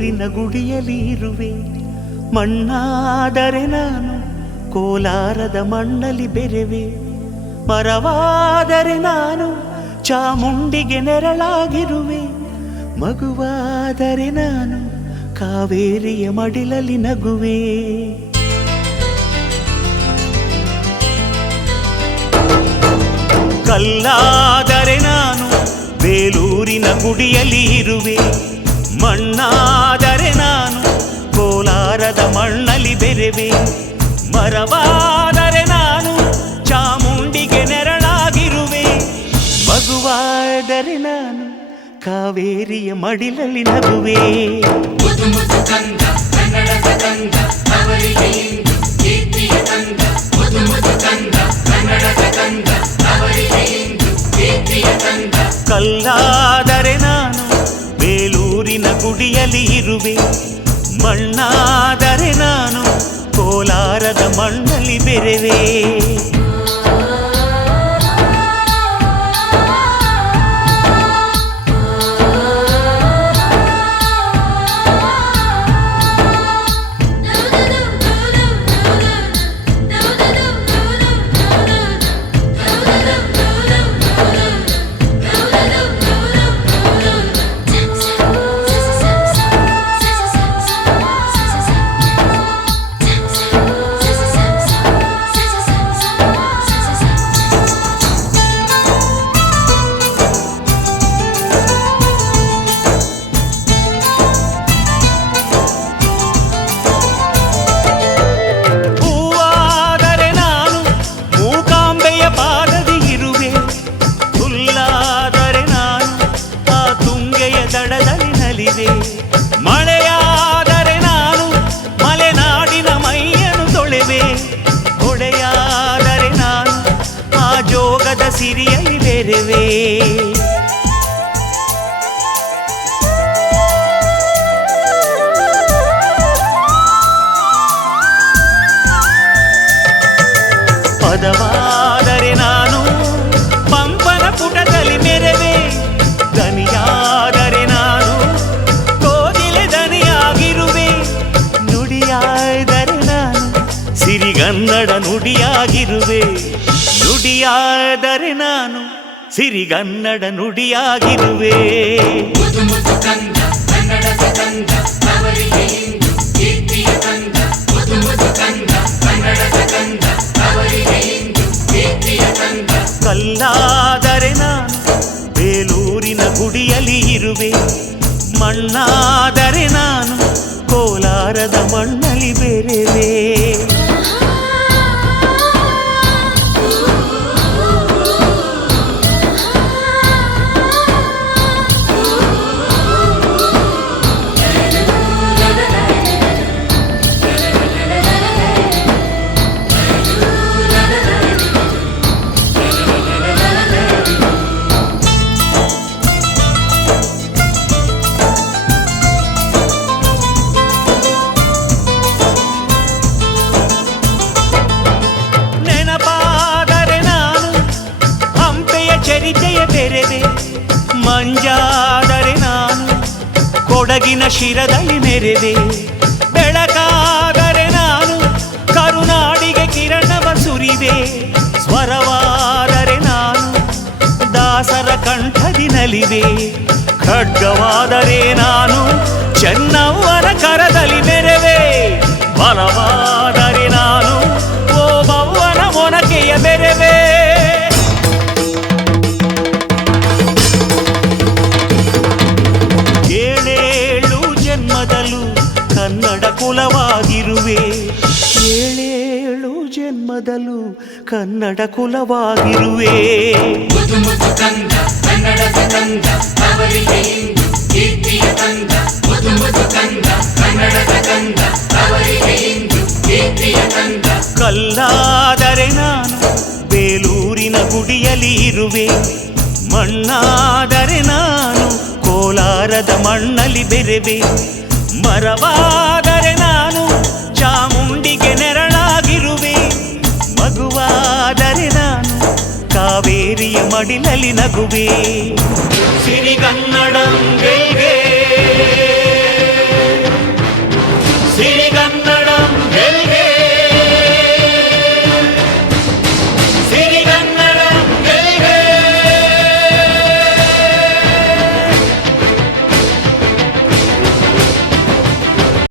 ಬೇಲೂರಿನ ಗುಡಿಯಲ್ಲಿ ಇರುವೆ. ಮಣ್ಣಾದರೆ ನಾನು ಕೋಲಾರದ ಮಣ್ಣಲ್ಲಿ ಬೆರೆವೆ. ಮರವಾದರೆ ನಾನು ಚಾಮುಂಡಿಗೆ ನೆರಳಾಗಿರುವೆ. ಮಗುವಾದರೆ ನಾನು ಕಾವೇರಿಯ ಮಡಿಲಲ್ಲಿ ನಗುವೆ. ಕಲ್ಲಾದರೆ ನಾನು ಬೇಲೂರಿನ ಗುಡಿಯಲ್ಲಿ ಇರುವೆ. ಮಣ್ಣಾದರೆ ನಾನು ಕೋಲಾರದ ಮಣ್ಣಲ್ಲಿ ಬೆರೆವೆ. ಮರವಾದರೆ ನಾನು ಚಾಮುಂಡಿಗೆ ನೆರಳಾಗಿರುವೆ. ಮಗುವಾದರೆ ನಾನು ಕಾವೇರಿಯ ಮಡಿಲಲ್ಲಿ ನಗುವೆ. ಕಲ್ಲಾದರೆ ನಾನು ಬೇಲೂರಿನ ಗುಡಿಯಲ್ಲಿ ಇರುವೆ. ಮಣ್ಣಾದರೆ ನಾನು ಕೋಲಾರದ ಮಣ್ಣಲ್ಲಿ ಬೆರೆವೆ. ಮಳೆಯಾದರೆ ನಾನು ಮಲೆನಾಡಿನ ಮೈಯನ್ನು ತೊಳೆವೆ. ಹೊಳೆಯಾದರೆ ನಾನು ಆ ಜೋಗದ ಸಿರಿಯಲ್ಲಿ ಬೆರೆವೆ. ಪದವಾದರೆ ನಾನು ಪಂಪನ ಪುಟದಲ್ಲಿ ಮೆರೆವೆ. ದನಿಯಾದರೆ ನಾನು ಕೋಗಿಲೆ ದನಿಯಾಗಿರುವೆ. ನುಡಿಯಾದರೆ ನಾನು ಸಿರಿಗನ್ನಡ ನುಡಿಯಾಗಿರುವೆ. ನುಡಿಯಾದರೆ ನಾನು ಸಿರಿಗನ್ನಡ ನುಡಿಯಾಗಿರುವೆ. ಕಲ್ಲಾದರೆ ನಾನು ಬೇಲೂರಿನ ಗುಡಿಯಲ್ಲಿ ಇರುವೆ. ಮಣ್ಣಾದರೆ ನಾನು ಕೋಲಾರದ ಮಣ್ಣಲ್ಲಿ ಬೆರೆವೆ. ಚರಿತೆಯ ಬೆರೆವೆ. ಮಂಜಾದರೆ ನಾನು ಕೊಡಗಿನ ಶಿರದಲ್ಲಿ ಮೆರೆವೆ. ಬೆಳಕಾದರೆ ನಾನು ಕರುನಾಡಿಗೆ ಕಿರಣವ ಸುರಿವೆ. ಸ್ವರವಾದರೆ ನಾನು ದಾಸರ ಕಂಠದಿ ನಲಿವೆ. ಖಡ್ಗವಾದರೆ ನಾನು ಚೆನ್ನವ್ವನ ಕರದಲ್ಲಿ ಮೆರೆವೆ. ಬಲವಾದರೆ ನಾನು ಓಬವ್ವನ ಮೊನಕೆಯ ಬೆರೆವೆ. ಕನ್ನಡ ಕುಲವಾಗಿರುವೆ. ಏಳೇಳು ಜನ್ಮದಲ್ಲೂ ಕನ್ನಡ ಕುಲವಾಗಿರುವೆ. ಕಲ್ಲಾದರೆ ನಾನು ಬೇಲೂರಿನ ಗುಡಿಯಲ್ಲಿ ಇರುವೆ. ಮಣ್ಣಾದರೆ ನಾನು ಕೋಲಾರದ ಮಣ್ಣಲ್ಲಿ ಬೆರೆವೆ. ಮರವಾದರೆ ನಾನು ಚಾಮುಂಡಿಗೆ ನೆರಳಾಗಿರುವೆ. ಮಗುವಾದರೆ ನಾನು ಕಾವೇರಿಯ ಮಡಿಲಲ್ಲಿ ನಗುವೆ. ಸಿರಿಗನ್ನಡಂಗೆ